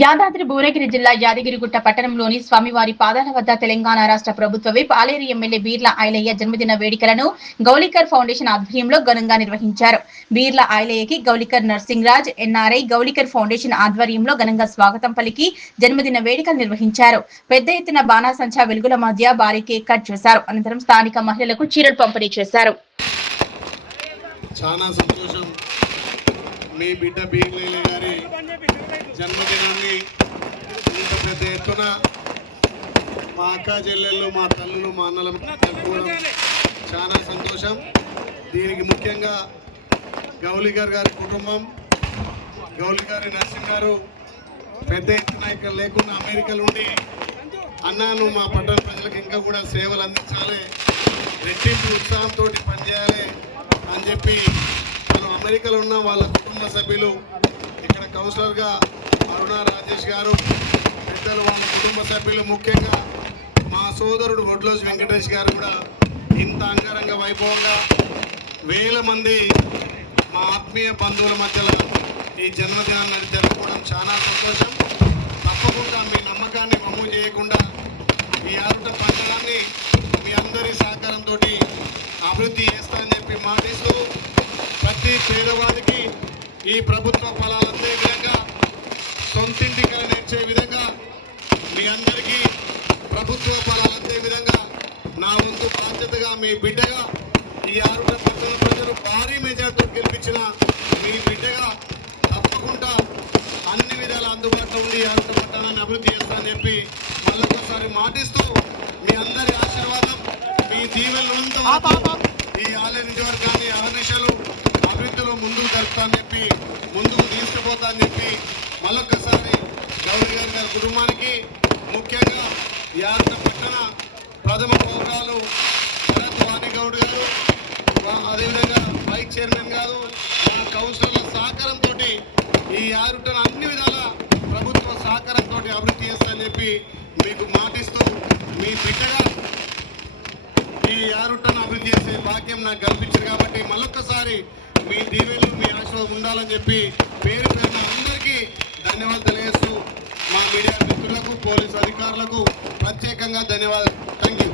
యాదాద్రి భువనగిరి జిల్లా యాదగిరిగుట్ట పట్టణంలోని స్వామివారి పాదాల వద్ద తెలంగాణ రాష్ట్ర ప్రభుత్వ పాలేరు ఎమ్మెల్యే బీర్ల ఐలయ్య జన్మదిన వేడుకలను గౌలికర్ ఫౌండేషన్ ఆధ్వర్యంలో ఘనంగా నిర్వహించారు. బీర్ల ఐలయ్యకి గౌలికర్ నర్సింగ్రాజ్ ఎన్ఆర్ఐ గౌలికర్ ఫౌండేషన్ ఆధ్వర్యంలో ఘనంగా స్వాగతం పలికి జన్మదిన వేడుకలు నిర్వహించారు. పెద్ద ఎత్తున బాణాసంచా వెలుగుల మధ్య భారీ కేక్ కట్ చేశారు. అనంతరం స్థానిక మహిళలకు చీరలు పంపిణీ చేశారు. చాలా సంతోషం. మీ బిడ్డ బీర్ల గారి జన్మదినాన్ని ఇంత పెద్ద ఎత్తున మా అక్క చెల్లెళ్ళు, మా తల్లులు, మా అన్నలు జరుపుకోవడం చాలా సంతోషం. దీనికి ముఖ్యంగా గౌలికర్ గారి కుటుంబం, గౌలిగారి నర్సింగ్ గారు పెద్ద ఎత్తున ఇక్కడ లేకుండా అమెరికాలో ఉండి అన్నాను మా పట్టణ ప్రజలకు ఇంకా కూడా సేవలు అందించాలి, రెట్టింపు ఉత్సాహంతో పనిచేయాలి అని చెప్పి మనం అమెరికాలో ఉన్న వాళ్ళ కుటుంబ సభ్యులు ఇక్కడ కౌన్సిలర్గా అరుణ రాజేష్ గారు, పెద్దలు వాళ్ళ కుటుంబ సభ్యులు, ముఖ్యంగా మా సోదరుడు గొడ్లోజు వెంకటేష్ గారు కూడా ఇంత అంగరంగ వైభవంగా వేల మంది మా ఆత్మీయ బంధువుల మధ్యలో ఈ జన్మదినాన్ని జరుపుకోవడం చాలా సంతోషం. తప్పకుండా మీ నమ్మకాన్ని వమ్ము చేయకుండా ఈ ఆరుట పంచడాన్ని మీ అందరి సహకారంతో అభివృద్ధి చేస్తానని చెప్పి మాటిస్తూ ప్రతి పేదవాడికి ఈ ప్రభుత్వ ఫలాలు అందే విధంగా, సొంతింటికి నేర్చే విధంగా, మీ అందరికీ ప్రభుత్వ ఫలాలు అందే విధంగా నా వంతు బాధ్యతగా మీ బిడ్డగా ఈ ఆరుట పట్టణ ప్రజలు భారీ మెజార్టీతో గెలిపించిన మీ బిడ్డగా తప్పకుండా అన్ని విధాల అందుబాటులో ఉండి ఆరుట పట్టణాన్ని అభివృద్ధి చేస్తానని చెప్పి మళ్ళొకసారి మాటిస్తూ మీ అందరి ఆశీర్వాదం, మీ దీవెనలంతా ఈ ఆలయ నియోజకవర్గాన్ని అహర్నిశలు అభివృద్ధిలో ముందుకు జరుపుతానని చెప్పి, ముందుకు తీసుకుపోతానని చెప్పి మళ్ళొక్కసారి గౌలికర్ గారి కుటుంబానికి, ముఖ్యంగా యాదగిరి పట్టణ ప్రథమ పౌరాలు శరత్ వాణిగౌడ్ గారు, అదేవిధంగా వైస్ చైర్మన్ గారు, మా కౌన్సిలర్ల సహకారంతో ఈ ఆరుటను అన్ని విధాల ప్రభుత్వ సహకారంతో అభివృద్ధి చేస్తానని చెప్పి మీకు మాటిస్తూ మీ బిడ్డగా ఈ ఆరుటను అభివృద్ధి చేసే భాగ్యం నాకు కల్పించారు కాబట్టి మళ్ళొక్కసారి మీ దీవెనలు, మీ ఆశీర్వాదం ఉండాలని చెప్పి పేరు పేరున అందరికీ ధన్యవాదాలు తెలియజేస్తూ మా మీడియా మిత్రులకు, పోలీసు అధికారులకు ప్రత్యేకంగా ధన్యవాదాలు. Thank you.